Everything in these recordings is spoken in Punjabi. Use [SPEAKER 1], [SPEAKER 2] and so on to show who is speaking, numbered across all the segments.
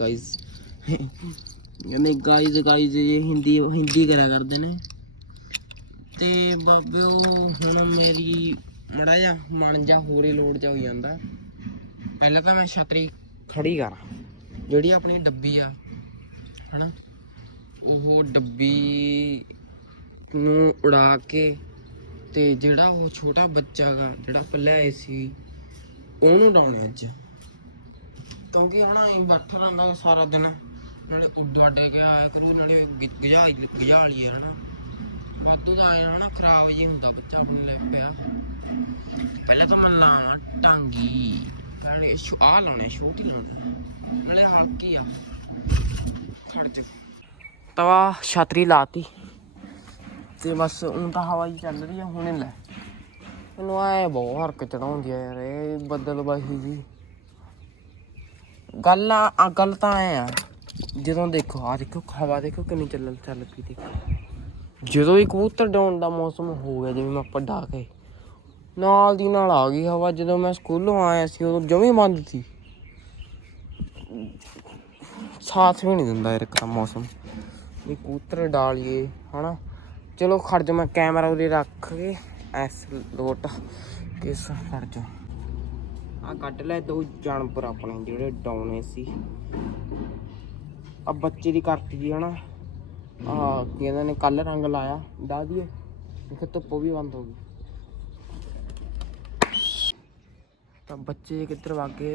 [SPEAKER 1] ਗਾਇਸ ਇਹਨੇ ਗਾਇਸ ਗਾਇਸ ਇਹ ਹਿੰਦੀ ਹਿੰਦੀ ਕਰਿਆ ਕਰਦੇ ਨੇ। ਤੇ ਬਾਬੇ ਉਹ ਹੁਣ ਮੇਰੀ ਮੜਾ ਜਾ ਮਨ ਜਾ ਹੋਰੇ ਲੋਡ ਜਾ ਹੋ ਜਾਂਦਾ। ਪਹਿਲਾਂ ਤਾਂ ਮੈਂ ਛਤਰੀ ਖੜੀ ਕਰਾਂ। ਜਿਹੜੀ ਆਪਣੀ ਡੱਬੀ ਆ, ਹਨਾ? ਉਹ ਡੱਬੀ ਨੂੰ ਉਡਾ ਕੇ ਤੇ ਜਿਹੜਾ ਉਹ ਛੋਟਾ ਬੱਚਾ ਗਾ, ਜਿਹੜਾ ਪਹਿਲਾਂ ਸੀ, ਉਹਨੂੰ ਉਡਾਉਣਾ ਅੱਜ। ਕਿਉਂਕਿ ਹਨਾ ਇਹ ਬੈਠਾ ਰਹਿੰਦਾ ਸਾਰਾ ਦਿਨ। ਨਾਲੇ ਉੱਡਾ ਡੇ ਆਇਆ ਕਰੂ, ਨਾਲੇ ਗਜਾ ਗਜਾ ਲਈਏ ਹਨਾ। ਵਾਧੂ ਦਾ ਆਇਆ ਹਨਾ, ਖਰਾਬ ਜੀ ਹੁੰਦਾ ਬੱਚਾ ਹੁਣ ਲੈ ਪਿਆ। ਪਹਿਲਾਂ ਤਾਂ ਮੈਂ ਲਾਵਾਂ ਟਾਂਗੀ। ਪਹਿਲੇ ਆ ਲਾਉਣੇ, ਛੋਟੀ ਲਾਉਣੇ। ਨਾਲੇ ਹਲਕੀ ਆ? ਖੜ ਜਾ। ਤਵਾ ਛਤਰੀ ਲਾਤੀ। ਤੇ ਬਸ ਹੁਣ ਤਾਂ ਹਵਾ ਹੀ ਚੱਲ ਰਹੀ ਆ, ਹੁਣੇ ਲੈ। ਮੈਨੂੰ ਆਏ ਬਹੁਤ ਹਰਕਤ ਚੜਾਉਂਦੀ ਆ ਯਾਰ, ਇਹ ਬੱਦਲ ਬਾਹੀ ਜੀ। ਗੱਲ ਆ ਆ ਗੱਲ ਤਾਂ ਐ ਆ, ਜਦੋਂ ਦੇਖੋ, ਆ ਦੇਖੋ, ਹਵਾ ਦੇਖੋ ਕਿੰਨੀ ਚੱਲ ਚੱਲ ਪਈ ਦੇਖੋ। ਜਦੋਂ ਹੀ ਕਬੂਤਰ ਡਾਉਣ ਦਾ ਮੌਸਮ ਹੋ ਗਿਆ, ਜਿਵੇਂ ਮੈਂ ਆਪਾਂ ਡਾ ਕੇ, ਨਾਲ ਦੀ ਨਾਲ ਆ ਗਈ ਹਵਾ, ਜਦੋਂ ਮੈਂ ਸਕੂਲੋਂ ਆਇਆ ਸੀ, ਉਦੋਂ ਜਮੀ ਬੰਦ ਸੀ। ਸਾਥ ਵੀ ਨਹੀਂ ਦਿੰਦਾ ਯਾਰ ਇੱਕ ਮੌਸਮ। ਵੀ ਕਬੂਤਰ ਡਾਲੀਏ ਹਨਾ? ਚਲੋ ਖੜ ਜਾ ਮੈਂ ਕੈਮਰਾ ਉਰੇ ਰੱਖ ਕੇ, ਐਸ ਲੋਟ ਕਿਸ ਖੜ ਜਾ ਆ ਕੱਢ ਲੈ, ਦੋ ਜਾਨਵਰ ਆਪਣੇ ਜਿਹੜੇ ਡਾਉਣੇ ਸੀ। ਆ ਬੱਚੇ ਦੀ ਕਰਤੀ ਜੀ, ਹਨਾ। ਆ ਕਹਿੰਦੇ ਨੇ ਕੱਲ ਰੰਗ ਲਾਇਆ। ਡਾ ਦੀਏ ਦੇਖੋ, ਧੁੱਪ ਵੀ ਬੰਦ ਹੋ ਗਈ। ਤਾਂ ਬੱਚੇ ਕਿੱਧਰ ਵਾਗੇ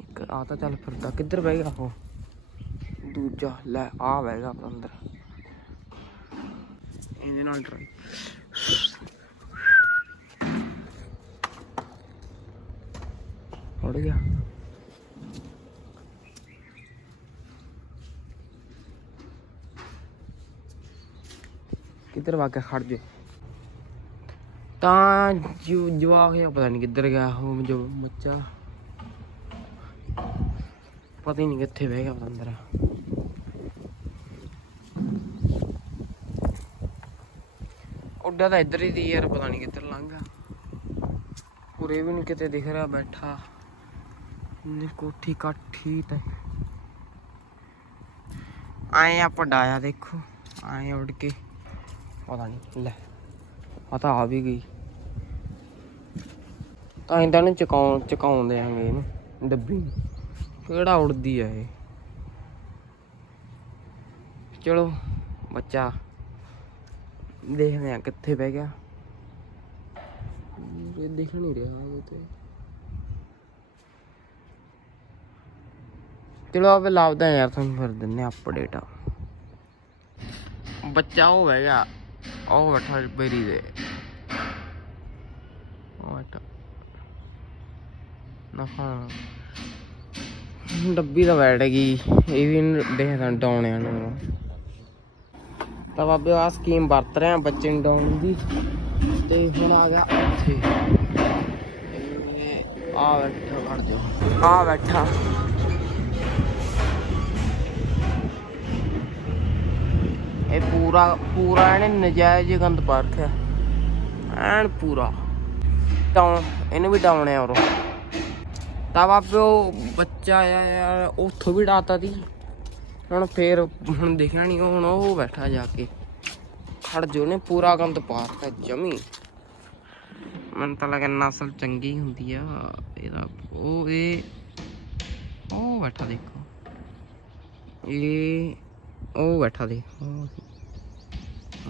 [SPEAKER 1] ਇੱਕ ਆ ਤਾਂ ਚੱਲ ਫਿਰਦਾ। ਕਿੱਧਰ ਬਹਿ ਗਿਆ ਉਹ? ਦੂਜਾ, ਲੈ ਆ ਬਹਿ ਗਿਆ ਅੰਦਰ। ਇਹਦੇ ਨਾਲ ਟਰਾਈ ਉੜ ਗਿਆ। ਕਿੱਧਰ ਵਾਗਾ ਖੜ ਜਾ। ਤਾਂ ਜਵਾਕ ਜਿਹਾ ਪਤਾ ਨਹੀਂ ਕਿੱਧਰ ਗਿਆ ਉਹ ਜੋ ਬੱਚਾ ਪਤਾ ਹੀ ਨਹੀਂ ਕਿੱਥੇ ਬਹਿ ਗਿਆ ਅੰਦਰ ਉੱਡਾ ਤਾਂ ਇੱਧਰ ਹੀ ਦੀ ਯਾਰ, ਪਤਾ ਨਹੀਂ ਕਿੱਧਰ ਲੰਘ ਗਿਆ। ਉਰੇ ਵੀ ਨਹੀਂ ਕਿਤੇ ਦਿਖ ਰਿਹਾ ਬੈਠਾ। ਨੇ ਕੋਠੀ ਕਾਠੀ ਤੇ। ਆਏ ਆਪਾਂ ਡਾਇਆ ਦੇਖੋ, ਆਏ ਉੱਡ ਕੇ। ਪਤਾ ਨਹੀਂ ਲੈ ਆ ਤਾਂ ਆ ਵੀ ਗਈ। ਤਾਂ ਇਹਨਾਂ ਨੂੰ ਚਕਾਉਣ ਚਕਾਉਣ ਦੇਾਂਗੇ ਇਹਨੂੰ, ਡੱਬੀ ਨੂੰ। ਕਿਹੜਾ ਉੜਦੀ ਆ ਇਹ? ਚਲੋ, ਬੱਚਾ, ਦੇਖਦੇ ਆ ਕਿੱਥੇ ਬਹਿ ਗਿਆ। ਇਹ ਦਿਖ ਨਹੀਂ ਰਿਹਾ ਉਹ ਤੇ ਚਲੋ ਆਪੇ ਲਾਭਦਾ ਯਾਰ ਤੁਹਾਨੂੰ ਫਿਰ ਦਿੰਨੇ ਅਪਡੇਟ ਬੱਚਾ ਉਹ ਗਿਆ, ਉਹ ਬੈਠਾ ਬੇਰੀ ਦੇ। ਉਹ ਬੈਠਾ। ਨਾ ਡੱਬੀ ਤਾਂ ਬੈਠ ਗਈ, ਇਹ ਵੀ ਦੇਖਦਾ ਡਾਉਣਿਆਂ ਨੂੰ। ਤਾਂ ਬਾਬੇ ਆ ਸਕੀਮ ਵਰਤ ਰਹੇ ਆ ਬੱਚੇ ਨੂੰ ਡਾਉਣ ਦੀ। ਤੇ ਹੁਣ ਆ ਗਿਆ ਉੱਥੇ ਆ ਬੈਠਾ, ਖੜ ਜਾ ਆ ਬੈਠਾ। ਇਹ ਪੂਰਾ ਪੂਰਾ ਇਹਨੇ ਨਜਾਇਜ਼ ਗੰਦ ਪਾ ਰੱਖਿਆ। ਐਨ ਪੂਰਾ। ਡਾਉਣ ਇਹਨੂੰ ਵੀ ਡਾਉਣੇ ਆ ਉਰੋਂ। ਤਾਂ ਬਾਬੇ ਉਹ ਬੱਚਾ ਆ ਯਾਰ, ਉੱਥੋਂ ਵੀ ਡਾਤਾ ਦੀ ਹੁਣ ਫੇਰ, ਹੁਣ ਦੇਖਿਆ ਨਹੀਂ ਹੁਣ ਉਹ ਬੈਠਾ ਜਾ ਕੇ। ਖੜ ਜੋ ਨੇ, ਪੂਰਾ ਗੰਦ ਪਾ ਰੱਖਿਆ ਜਮੀ। ਮੈਨੂੰ ਤਾਂ ਲੱਗਾ ਨਸਲ ਚੰਗੀ ਹੁੰਦੀ ਆ, ਇਹਦਾ ਉਹ, ਇਹ, ਉਹ ਬੈਠਾ ਦੇਖੋ। ਇਹ ਉਹ ਬੈਠਾ ਦੇ ਉਹ ਸੀ।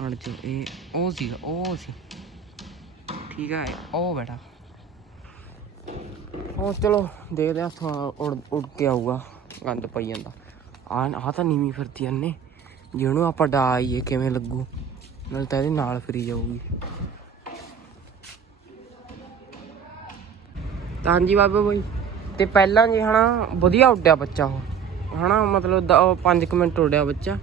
[SPEAKER 1] ਅੜ ਜੋ ਇਹ ਉਹ ਸੀ ਉਹ ਸੀ। ਠੀਕ ਆ ਉਹ ਬੈਠਾ। ਉਹ ਚਲੋ, ਦੇਖਦੇ ਆ ਥੋੜਾ ਉੜ ਉੜ ਕੇ ਆਊਗਾ, ਗੰਦ ਪਈ ਜਾਂਦਾ। ਆ ਆ ਤਾਂ ਨੀਵੀਂ ਫਿਰਦੀ ਨੇ ਜਿਹਨੂੰ ਆਪਾਂ ਡਾ ਆਈਏ, ਕਿਵੇਂ ਲੱਗੂ? ਨਾਲ ਤਾਂ ਇਹਦੇ ਨਾਲ ਫਰੀ ਜਾਊਗੀ। ਤਾਂ ਜੀ ਬਾਬਾ ਬਾਈ, ਤੇ ਪਹਿਲਾਂ ਜੀ ਹਨਾ, ਵਧੀਆ ਉੱਡਿਆ ਬੱਚਾ ਉਹ। ਹਨਾ, ਮਤਲਬ 5 ਮਿੰਟ ਉੱਡਿਆ ਬੱਚਾ।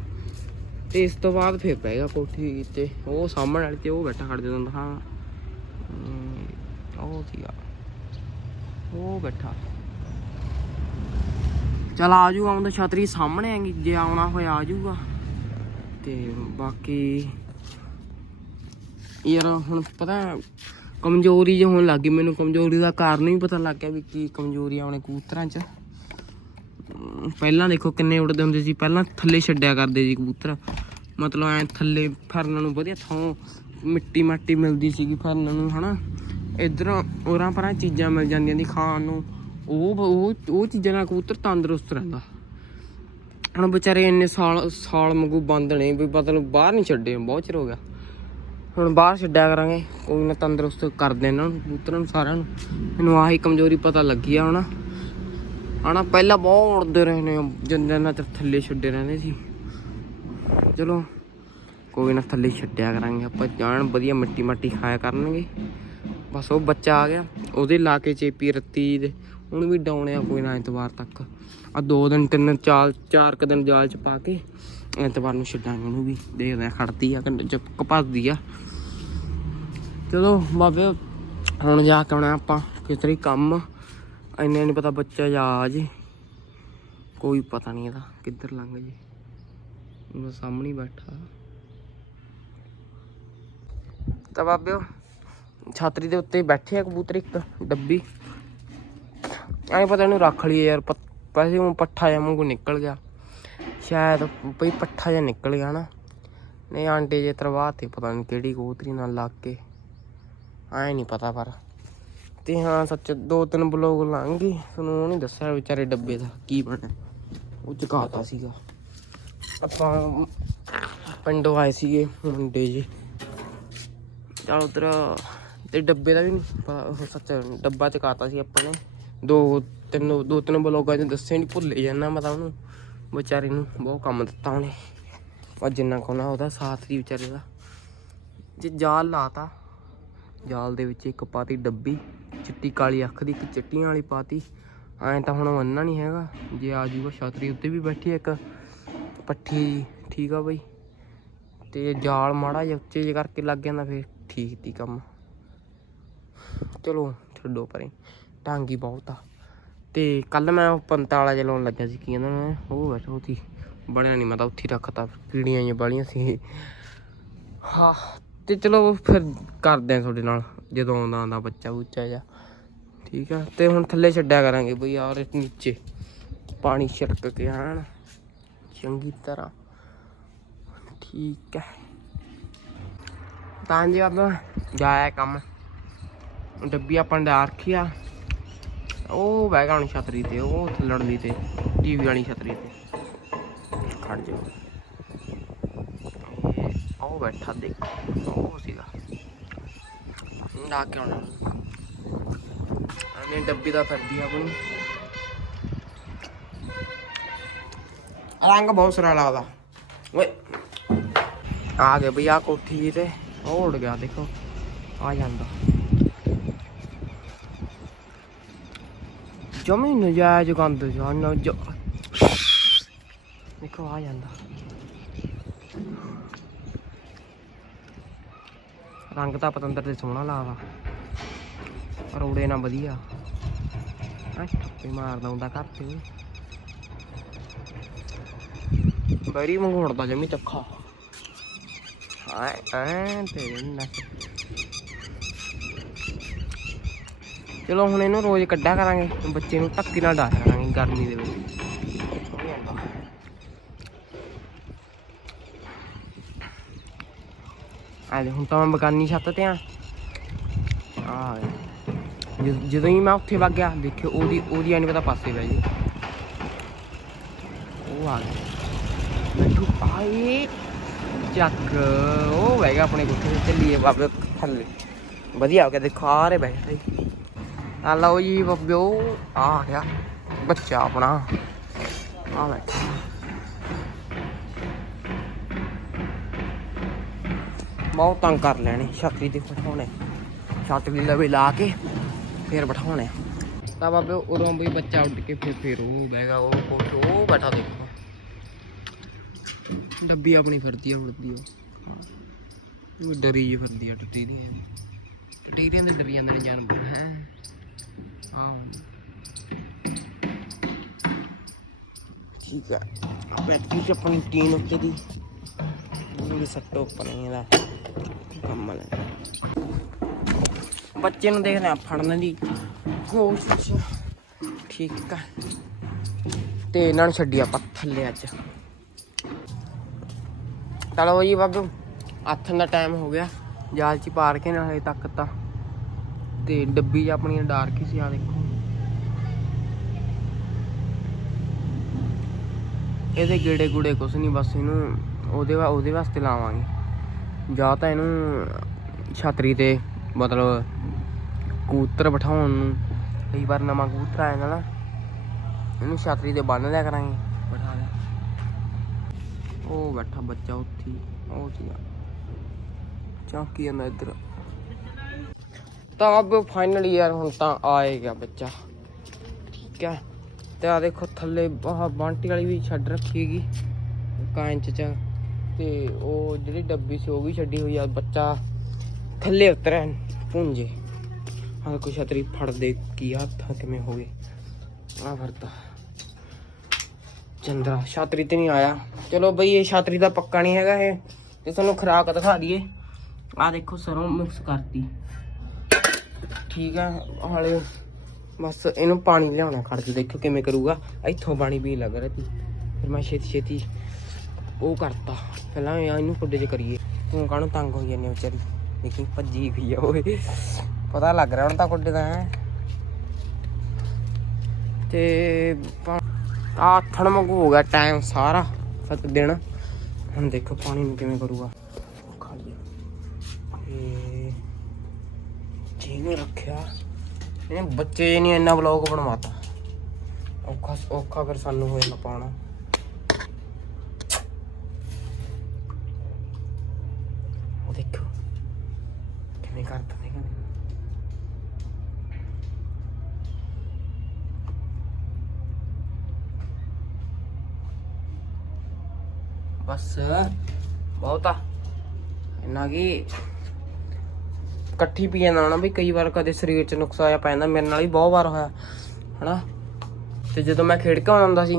[SPEAKER 1] ਤੇ ਇਸ ਤੋਂ ਬਾਅਦ ਫਿਰ ਪੈ ਗਿਆ ਕੋਠੀ ਤੇ ਉਹ ਸਾਹਮਣੇ ਵਾਲੀ ਤੇ ਉਹ ਬੈਠਾ ਖੜ ਜਦੋਂ ਦਿਖਾ ਉਹ ਸੀਗਾ। ਉਹ ਬੈਠਾ। ਚਲ ਆ ਜੂਗਾ, ਹੁਣ ਤਾਂ ਛਤਰੀ ਸਾਹਮਣੇ ਹੈਗੀ, ਜੇ ਆਉਣਾ ਹੋਇਆ ਆ ਜੂਗਾ। ਤੇ ਬਾਕੀ ਯਾਰ, ਹੁਣ ਪਤਾ ਕਮਜ਼ੋਰੀ ਜੇ ਹੋਣ ਲੱਗੀ ਮੈਨੂੰ ਕਮਜ਼ੋਰੀ ਦਾ ਕਾਰਨ ਵੀ ਪਤਾ ਲੱਗ ਗਿਆ ਵੀ ਕੀ ਕਮਜ਼ੋਰੀ ਆ ਆਪਣੇ ਕਬੂਤਰਾਂ 'ਚ। ਪਹਿਲਾਂ ਦੇਖੋ ਕਿੰਨੇ ਉੜਦੇ ਹੁੰਦੇ ਸੀ, ਪਹਿਲਾਂ ਥੱਲੇ ਛੱਡਿਆ ਕਰਦੇ ਸੀ ਕਬੂਤਰ। ਮਤਲਬ ਐ ਥੱਲੇ ਫਰਨ ਨੂੰ ਵਧੀਆ ਥਾਂ ਮਿੱਟੀ ਮਾਟੀ ਮਿਲਦੀ ਸੀਗੀ ਫਰਨ ਨੂੰ, ਹਨਾ। ਇਧਰ ਉਰਾਂ ਪਰਾਂ ਚੀਜ਼ਾਂ ਮਿਲ ਜਾਂਦੀਆਂ ਦੀ ਖਾਣ ਨੂੰ। ਉਹ ਉਹ ਉਹ ਚੀਜ਼ਾਂ ਨਾਲ ਕਬੂਤਰ ਤੰਦਰੁਸਤ ਰਹਿੰਦਾ। ਹੁਣ ਵਿਚਾਰੇ ਇੰਨੇ ਸਾਲ ਸਾਲ ਮੰਗੂ ਬੰਦ ਨੇ, ਵੀ ਮਤਲਬ ਬਾਹਰ ਨਹੀਂ ਛੱਡੇ, ਬਹੁਤ ਚਿਰ ਹੋ ਗਿਆ। ਹੁਣ ਬਾਹਰ ਛੱਡਿਆ ਕਰਾਂਗੇ, ਕੋਈ ਨਾ ਤੰਦਰੁਸਤ ਕਰਦੇ ਇਹਨਾਂ ਨੂੰ, ਕਬੂਤਰਾਂ ਨੂੰ ਸਾਰਿਆਂ ਨੂੰ। ਮੈਨੂੰ ਆਹੀ ਕਮਜ਼ੋਰੀ ਪਤਾ ਲੱਗੀ ਆ ਹੁਣ ਹਨਾ, ਪਹਿਲਾਂ ਬਹੁਤ ਉੜਦੇ ਰਹੇ ਨੇ, ਜਿੰਨੇ ਨਾਲ ਥੱਲੇ ਛੱਡੇ ਰਹਿੰਦੇ ਸੀ। ਚਲੋ, ਕੋਈ ਨਾ ਥੱਲੇ ਛੱਡਿਆ ਕਰਾਂਗੇ ਆਪਾਂ, ਜਾਣ ਵਧੀਆ ਮਿੱਟੀ ਮਾਟੀ ਖਾਇਆ ਕਰਨਗੇ। ਬਸ ਉਹ ਬੱਚਾ ਆ ਗਿਆ, ਉਹਦੇ ਲਾ ਕੇ ਚੇਪੀ ਰੱਤੀ ਦੇ ਉਹਨੂੰ ਵੀ ਡਾਉਣਿਆ ਕੋਈ ਨਾ ਐਤਵਾਰ ਤੱਕ। ਆ ਦੋ ਦਿਨ, ਤਿੰਨ ਚਾਲ ਚਾਰ ਕ ਦਿਨ ਜਾਲ ਚ ਪਾ ਕੇ ਐਤਵਾਰ ਨੂੰ ਛੱਡਾਂਗੇ ਉਹਨੂੰ ਵੀ, ਦੇਖਦੇ ਆ ਖੜਦੀ ਆ ਕਿ ਜਪ ਕਪਾਸਦੀ ਆ। ਚਲੋ, ਬਾਬੇ, ਹੁਣ ਜਾ ਕੇ ਆਉਣਾ ਆਪਾਂ ਕਿਤਰੀ ਕੰਮ। ਇੰਨਾ ਨਹੀਂ ਪਤਾ ਬੱਚਾ ਜਾ ਆ ਜੇ ਕੋਈ ਪਤਾ ਨਹੀਂ ਇਹਦਾ ਕਿੱਧਰ ਲੰਘ ਜੇ। ਉਹ ਸਾਹਮਣੇ ਬੈਠਾ। ਤਾਂ ਬਾਬਿਓ, ਛਾਤਰੀ ਦੇ ਉੱਤੇ ਬੈਠੇ ਆ ਕਬੂਤਰ ਇੱਕ, ਡੱਬੀ। ਐਂ ਪਤਾ ਇਹਨੂੰ ਰੱਖ ਲਈਏ ਯਾਰ ਪੈਸੇ ਉਹ ਪੱਠਾ ਜਾਂ ਵਾਂਗੂ ਨਿਕਲ ਗਿਆ। ਸ਼ਾਇਦ ਭਈ ਪੱਠਾ ਜਾਂ ਨਿਕਲ ਗਿਆ ਨਾ। ਨਹੀਂ ਆਂਡੇ ਜੇ ਤਰਵਾ ਤੇ ਪਤਾ ਨਹੀਂ ਕਿਹੜੀ ਕਬੂਤਰੀ ਨਾਲ ਲੱਗ ਕੇ। ਐ ਨਹੀਂ ਪਤਾ ਪਰ। ਤੇ ਹਾਂ, ਸੱਚ ਦੋ ਤਿੰਨ ਬਲੋਗ ਲੰਘ ਤੁਹਾਨੂੰ ਉਹ ਨਹੀਂ ਦੱਸਿਆ ਵਿਚਾਰੇ ਡੱਬੇ ਦਾ ਕੀ ਬਣਿਆ ਉਹ ਚਕਾਤਾ ਸੀਗਾ। ਆਪਾਂ ਪਿੰਡੋਂ ਆਏ ਸੀਗੇ, ਮੁੰਡੇ ਜੀ। ਚਲ ਉਧਰ ਤੇ ਡੱਬੇ ਦਾ ਵੀ ਨੀ ਪਤਾ, ਉਹ ਸੱਚ ਡੱਬਾ ਚਕਾਤਾ ਸੀ ਆਪਾਂ ਨੇ। ਦੋ ਤਿੰਨ ਦੋ ਤਿੰਨ ਬਲੋਗਾਂ 'ਚ ਦੱਸੇ ਨਹੀਂ ਭੁੱਲੇ ਜਾਂਦਾ ਮੈਂ ਤਾਂ ਉਹਨੂੰ। ਵਿਚਾਰੇ ਨੂੰ ਬਹੁਤ ਕੰਮ ਦਿੱਤਾ ਉਹਨੇ। ਪਰ ਜਿੰਨਾ ਕੋਨਾ ਉਹਦਾ ਸਾਥ ਦੀ ਵਿਚਾਰੇ ਦਾ। ਜੇ ਜਾਲ ਲਾਤਾ, ਜਾਲ ਦੇ ਵਿੱਚ ਇੱਕ ਪਾਤੀ ਡੱਬੀ। ਚਿੱਟੀ ਕਾਲੀ ਅੱਖ ਦੀ ਇੱਕ ਚਿੱਟੀਆਂ ਵਾਲੀ ਪਾਤੀ। ਐਂ ਤਾਂ ਹੁਣ ਮੰਨਣਾ ਨਹੀਂ ਹੈਗਾ। ਜੇ ਆ ਜੂਗਾ ਛਾਤਰੀ ਉੱਤੇ ਵੀ ਬੈਠੀ ਇੱਕ ਪੱਠੀ ਠੀਕ ਆ ਬਈ। ਤੇ ਜਾਲ ਮਾੜਾ ਜਿਹਾ ਉੱਚੇ ਜਿਹੇ ਕਰਕੇ ਲੱਗ ਜਾਂਦਾ, ਫਿਰ ਠੀਕ ਤੀ ਕੰਮ। ਚਲੋ, ਛੱਡੋ ਪਰੇ। ਟਾਂਗੀ ਬਹੁਤ ਆ। ਤੇ ਕੱਲ ਮੈਂ ਉਹ ਪੰਤਾਲਾ ਜਿਹਾ ਲਾਉਣ ਲੱਗਿਆ ਸੀ, ਕੀ ਕਹਿੰਦਾ ਮੈਂ? ਉਹ ਬੈਠਾ ਉਤੀ ਬਣਿਆ ਨਹੀਂ ਮੈਂ ਤਾਂ ਉੱਥੇ ਹੀ ਰੱਖਤਾ। ਕੀੜੀਆਂ ਜਿਹੀਆਂ ਬਾਲੀਆਂ ਸੀ। ਹਾਂ, ਤੇ ਚਲੋ, ਫਿਰ ਕਰਦੇ ਆ ਤੁਹਾਡੇ ਨਾਲ। ਜਦੋਂ ਆਉਂਦਾ ਆਉਂਦਾ ਬੱਚਾ ਬੁੱਚਾ ਜਾ ਠੀਕ ਆ? ਤੇ ਹੁਣ ਥੱਲੇ ਛੱਡਿਆ ਕਰਾਂਗੇ ਬਈ ਯਾਰ ਨੀਚੇ। ਪਾਣੀ ਛਿੜਕ ਕੇ ਆਣ। ਚੰਗੀ ਤਰ੍ਹਾਂ। ਠੀਕ ਹੈ ਤਾਂ ਜੀ ਆਪਾਂ ਜਾਇਆ ਕੰਮ। ਡੱਬੀ ਆਪਾਂ ਨੇ ਡਾਰ ਰੱਖਿਆ ਉਹ ਬਹਿ ਗਿਆ ਹੁਣ ਛਤਰੀ ਤੇ, ਉਹ ਥੱਲੜ ਦੀ ਤੇ ਟੀਵੀ ਵਾਲੀ ਛਤਰੀ ਤੇ। ਖੜ ਜਾ। ਉਹ ਬੈਠਾ ਦੇਖ, ਉਹ ਸੀਗਾ। ਲਾ ਕੇ ਆਉਣਾ। ਅਨੇ ਡੱਬੀ ਦਾ ਫਿਰਦੀ ਆਪਣੀ ਰੰਗ ਬਹੁਤ ਸਰਾ ਲੱਗਦਾ। ਓਏ, ਆ ਗਏ ਬਈ ਆ ਕੋਠੀ ਤੇ। ਉਹ ਉੜ ਗਿਆ, ਦੇਖੋ, ਆ ਜਾਂਦਾ। ਜਮੀ ਨਜਾਇਜ਼ ਗੰਦ ਜਾਨਾ ਜ ਦੇਖੋ, ਆ ਜਾਂਦਾ। ਰੰਗ ਤਾਂ ਪਤੰਦਰ ਤੇ ਸੋਹਣਾ ਲਾਵਾ ਪਰ ਉੜੇ ਨਾ ਵਧੀਆ। ਆ ਠੱਪੇ ਮਾਰਦਾ ਹੁੰਦਾ ਘਰ ਤੇ। ਬੜੀ ਮੰਗੋੜਦਾ ਜਮੀ ਤੱਖਾ ਆਏ ਐ ਤੇ ਨਸ। ਚਲੋ ਹੁਣ ਇਹਨੂੰ ਰੋਜ਼ ਕੱਢਿਆ ਕਰਾਂਗੇ, ਬੱਚੇ ਨੂੰ ਧੱਕੇ ਨਾਲ ਡਾਇਆ ਕਰਾਂਗੇ ਗਰਮੀ ਦੇ ਵਿੱਚ। ਆ ਹੁਣ ਤਾਂ ਮੈਂ ਬਗਾਨੀ ਛੱਤ ਤੇ ਆ। ਆ ਜਦੋਂ ਹੀ ਮੈਂ ਉੱਥੇ ਵਗ ਗਿਆ, ਦੇਖਿਓ ਉਹਦੀ ਉਹਦੀ ਐਨ ਪਤਾ ਪਾਸੇ ਬਹਿ ਜੀ ਉਹ ਆ ਗਿਆ ਮੈਨੂੰ ਆਏ, ਚੱਕ। ਉਹ ਬਹਿ ਗਿਆ ਆਪਣੇ ਕੋਠੇ ਤੇ, ਚੱਲੀਏ ਬਾਬੇ ਥੱਲੇ। ਵਧੀਆ ਹੋ ਗਿਆ ਦੇਖੋ ਆ ਰਹੇ ਬੈਠੇ ਆ ਲਓ ਜੀ, ਬੱਬਿਓ ਆ ਗਿਆ ਬੱਚਾ ਆਪਣਾ। ਆ ਬੈਠਾ ਬਹੁਤ ਤੰਗ ਕਰ ਲੈਣੇ। ਛਾਤਰੀ ਤੇ ਬਿਠਾਉਣੇ। ਛਾਤਰੀ ਲਵੇ ਲਾ ਕੇ ਫੇਰ ਬਿਠਾਉਣੇ। ਤਾਂ ਬਾਬੇ ਉਦੋਂ ਵੀ ਬੱਚਾ ਉੱਡ ਕੇ ਫੇਰ ਫੇਰ ਉਹ ਬਹਿਗਾ ਉਹ ਉਹ ਬੈਠਾ ਦੇਖੋ। ਡੱਬੀ ਆਪਣੀ ਫਿਰਦੀ ਆ ਉੜਦੀ ਉਹ ਉਹ ਡਰੀ ਜੀ ਫਿਰਦੀ ਆ ਟੁੱਟੀ ਦੀ ਟਟੀਰੀਆਂ ਦੇ ਡਰੀ ਜਾਂਦੇ ਨੇ ਜਾਨਵਰ ਹੈ। ਹਾਂ ਠੀਕ ਹੈ ਬੈਟਰੀ ਚ ਆਪਣੀ ਟੀਨ ਉੱਤੇ ਦੀ। ਇਹ ਸੱਟੋ ਆਪਣੇ ਇਹਦਾ। ਕੰਮ ਲੈ ਬੱਚੇ ਨੂੰ ਦੇਖਦੇ ਆ ਫੜਨ ਦੀ। ਕੋਸ਼ਿਸ਼ ਠੀਕ ਆ। ਤੇ ਇਹਨਾਂ ਨੂੰ ਛੱਡੀ ਆਪਾਂ ਥੱਲੇ ਅੱਜ। ਚਲੋ ਜੀ ਬਾਬੂ ਆਥਣ ਦਾ ਟਾਈਮ ਹੋ ਗਿਆ। ਜਾਲ ਚ ਪਾਰ ਕੇ ਨਾ ਹਜੇ ਤੱਕ ਤਾਂ। ਤੇ ਡੱਬੀ 'ਚ ਆਪਣੀਆਂ ਡਾਰਕ ਸੀ ਆ ਦੇਖੋ। ਇਹਦੇ ਗੇੜੇ ਗੁੜੇ ਕੁਛ ਨਹੀਂ ਬਸ ਇਹਨੂੰ ਉਹਦੇ ਉਹਦੇ ਵਾਸਤੇ ਲਾਵਾਂਗੇ। ਜਾਂ ਤਾਂ ਇਹਨੂੰ ਛਤਰੀ ਤੇ ਮਤਲਬ ਕਬੂਤਰ ਬਿਠਾਉਣ ਨੂੰ। ਕਈ ਵਾਰ ਨਵਾਂ ਕਬੂਤਰ ਆ ਜਾਂਦਾ ਨਾ, ਇਹਨੂੰ ਛਤਰੀ ਤੇ ਬੰਨ ਲਿਆ ਕਰਾਂਗੇ। ਬਿਠਾ ਲਿਆ। ਉਹ ਬੈਠਾ ਬੱਚਾ ਉੱਥੇ, ਉਹ ਸੀਗਾ ਚੌਂਕੀ ਜਾਂਦਾ ਇੱਧਰ। ਤਾਂ ਅਬ ਫਾਈਨਲੀ ਯਾਰ ਹੁਣ ਤਾਂ ਆਏਗਾ ਬੱਚਾ। ਠੀਕ ਹੈ। ਤੇ ਆ ਦੇਖੋ ਥੱਲੇ ਆਹ ਬਾਂਟੀ ਵਾਲੀ ਵੀ ਛੱਡ ਰੱਖੀ ਹੈਗੀ। ਕਾਂਚ ਚ। ਤੇ ਉਹ ਜਿਹੜੀ ਡੱਬੀ ਸੀ, ਉਹ ਵੀ ਛੱਡੀ ਹੋਈ ਆ। ਬੱਚਾ ਥੱਲੇ ਉਤਰਿਆ ਪੁੰਜੇ ਹਾਂ ਕੋਈ ਛਤਰੀ ਫੜ ਕੀ ਹੱਥ ਕਿਵੇਂ ਹੋ ਗਏ। ਆ ਵਰਤਾ। ਚੰਦਰਾ, ਛਤਰੀ ਤੇ ਨਹੀਂ ਆਇਆ। ਚਲੋ ਬਈ, ਇਹ ਛਤਰੀ ਦਾ ਪੱਕਾ ਨਹੀਂ ਹੈਗਾ ਇਹ। ਤੇ ਤੁਹਾਨੂੰ ਖਰਾਕ ਦਿਖਾ ਦਈਏ। ਆ ਦੇਖੋ, ਸਰੋਂ ਮਿਕਸ ਕਰਤੀ। ਠੀਕ ਆ ਹਾਲੇ ਬਸ ਇਹਨੂੰ ਪਾਣੀ ਲਿਆਉਣਾ ਖੜ ਕੇ। ਦੇਖੋ ਕਿਵੇਂ ਕਰੂਗਾ। ਇੱਥੋਂ ਪਾਣੀ ਵੀ ਲੱਗ ਰਿਹਾ ਤੀ। ਫਿਰ ਮੈਂ ਛੇਤੀ ਛੇਤੀ ਉਹ ਕਰਤਾ। ਪਹਿਲਾਂ ਇਹਨੂੰ ਕੁੱਡੇ 'ਚ ਕਰੀਏ। ਤੂੰ ਕਾਹਨੂੰ ਤੰਗ ਹੋਈ ਜਾਂਦੀ ਵਿਚਾਰੀ? ਦੇਖੀ, ਭੱਜੀ ਵੀ ਆ ਓਏ ਪਤਾ ਲੱਗ ਰਿਹਾ ਹੁਣ ਤਾਂ ਕੁੱਡੇ ਦਾ ਹੈ। ਤੇ ਆ ਥਣ ਮੰਗੂ ਹੋ ਗਿਆ ਟਾਈਮ ਸਾਰਾ, ਸੱਤ ਦਿਨ। ਹੁਣ ਦੇਖੋ ਪਾਣੀ ਨੂੰ ਕਿਵੇਂ ਕਰੂਗਾ। ਖਾ ਲਿਆ ਇਹ ਜਿਹਨੇ ਰੱਖਿਆ, ਇਹਨੇ ਬੱਚੇ ਨਹੀਂ ਇੰਨਾ ਵਲੌਗ ਬਣਵਾਤਾ। ਔਖਾ ਔਖਾ ਫਿਰ ਸਾਨੂੰ ਹੋਏ ਨਾ ਪਾਉਣਾ ਉਹ ਦੇਖੋ ਕਿਵੇਂ ਕਰਦਾ ਦੇਖੋ ਬਸ ਬਹੁਤਾ ਆ ਇੰਨਾ ਕੀ ਇਕੱਠੀ ਪੀ ਜਾਂਦਾ ਨਾ ਵੀ ਕਈ ਵਾਰ ਕਦੇ ਸਰੀਰ 'ਚ ਨੁਕਸਾਨ ਆਇਆ ਪੈਂਦਾ ਮੇਰੇ ਨਾਲ ਵੀ ਬਹੁਤ ਵਾਰ ਹੋਇਆ, ਹਨਾ? ਤੇ ਜਦੋਂ ਮੈਂ ਖੇਡ ਕੇ ਆਉਂਦਾ ਸੀ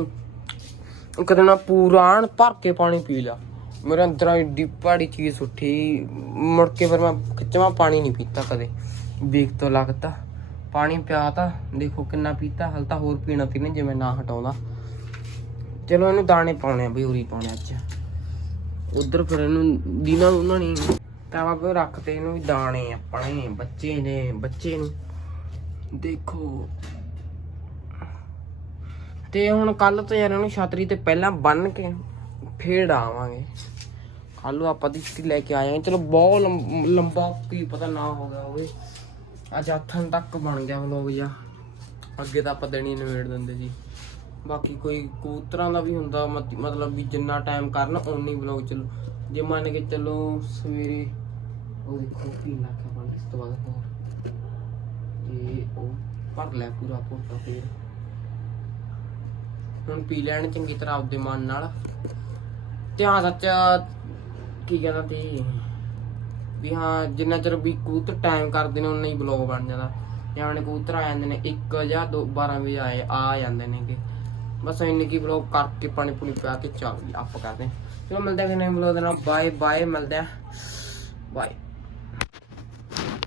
[SPEAKER 1] ਕਦੇ ਦਿਨ ਪੂਰਾ ਐਨ ਭਰ ਕੇ ਪਾਣੀ ਪੀ ਲਿਆ। ਮੇਰੇ ਅੰਦਰੋਂ ਏਡੀ ਭਾਰੀ ਚੀਜ਼ ਉੱਠੀ ਮੁੜ ਕੇ ਫਿਰ ਮੈਂ ਖਿੱਚਵਾਂ ਪਾਣੀ ਨਹੀਂ ਪੀਤਾ ਕਦੇ। ਵੀਕ ਤੋਂ ਲੱਗਦਾ ਪਾਣੀ ਪਿਆ ਤਾਂ, ਦੇਖੋ ਕਿੰਨਾ ਪੀਤਾ, ਹਲ ਤਾਂ ਹੋਰ ਪੀਣਾ ਤੀ ਨੇ ਜਿਵੇਂ ਨਾ ਹਟਾਉਂਦਾ। ਚਲੋ ਇਹਨੂੰ ਦਾਣੇ ਪਾਉਣੇ ਆ ਬਈ, ਉਰੀ ਪਾਉਣੇ ਅੱਜ। ਉਧਰ ਫਿਰ ਇਹਨੂੰ ਦੀਨਾ ਉਹਨਾਂ ਨੇ ਤਾਂ ਆਪਾਂ ਰੱਖਤੇ ਇਹਨੂੰ ਵੀ ਦਾਣੇ ਆਪਣੇ, ਬੱਚੇ ਨੇ, ਬੱਚੇ ਨੂੰ। ਦੇਖੋ। ਤੇ ਹੁਣ ਕੱਲ ਤੋਂ ਯਾਰ ਇਹਨੂੰ ਛਤਰੀ ਤੇ ਪਹਿਲਾਂ ਬੰਨ ਕੇ ਫੇਰ ਆਵਾਂਗੇ ਕੱਲ ਆਪਾਂ ਦੀ ਛੁੱਟੀ ਲੈ ਕੇ ਆਏ ਚਲੋ ਬਹੁਤ ਲੰਬਾ ਕੀ ਪਤਾ ਨਾ ਹੋ ਗਿਆ ਹੋਵੇ। ਅੱਜ ਹੱਥਾਂ ਤੱਕ ਬਣ ਗਿਆ ਵਲੋਗ ਜਾ ਅੱਗੇ ਤਾਂ ਆਪਾਂ ਦਿਨੀ ਨਵੇੜ ਦਿੰਦੇ ਸੀ ਬਾਕੀ ਕੋਈ ਕਬੂਤਰਾਂ ਦਾ ਵੀ ਹੁੰਦਾ, ਮਤ- ਮਤਲਬ ਵੀ ਜਿੰਨਾ ਟਾਈਮ ਕਰਨ, ਓਨੀ ਵਲੋਗ ਚਲੋ। ਜੇ ਮੰਨ ਕੇ ਚੱਲੋ ਸਵੇਰੇ, ਉਹ ਦੇਖੋ ਪੀਣਾ ਕਾ ਇਸ ਤੋਂ ਬਾਅਦ ਹੋਰ। ਤੇ ਉਹ ਭਰ ਲੈ ਪੂਰਾ ਪੋਟਾ ਫੇਰ। ਹੁਣ ਪੀ ਲੈਣ ਚੰਗੀ ਤਰ੍ਹਾਂ ਆਪਦੇ ਮਨ ਨਾਲ। ਧਿਆਨ ਸੱਚ ਕੀ ਕਹਿੰਦਾ ਤੀ ਵੀ ਹਾਂ, ਜਿੰਨਾ ਚਿਰ ਵੀ ਕਬੂਤਰ ਟਾਈਮ ਕਰਦੇ ਨੇ ਉਨਾ ਹੀ ਬਲੌਗ ਬਣ ਜਾਂਦਾ। ਜਿਵੇਂ ਕਬੂਤਰ ਆ ਜਾਂਦੇ ਨੇ 1 ਜਾਂ 2 12 ਵਜੇ ਆਏ, ਆ ਜਾਂਦੇ ਨੇਗੇ। ਬਸ ਇੰਨੇ ਕੀ ਬਲੌਗ ਕਰਕੇ ਪਾਣੀ ਪੂਣੀ ਪਿਆ ਕੇ ਚੱਲ ਵੀ ਆਪ ਕਰਦੇ ਚਲੋ ਮਿਲਦੇ ਹਾਂ ਕਿ ਨਵੇਂ ਬਲੌਗ ਦੇ ਨਾਲ। ਬਾਏ ਬਾਏ ਮਿਲਦੇ ਆ ਬਾਏ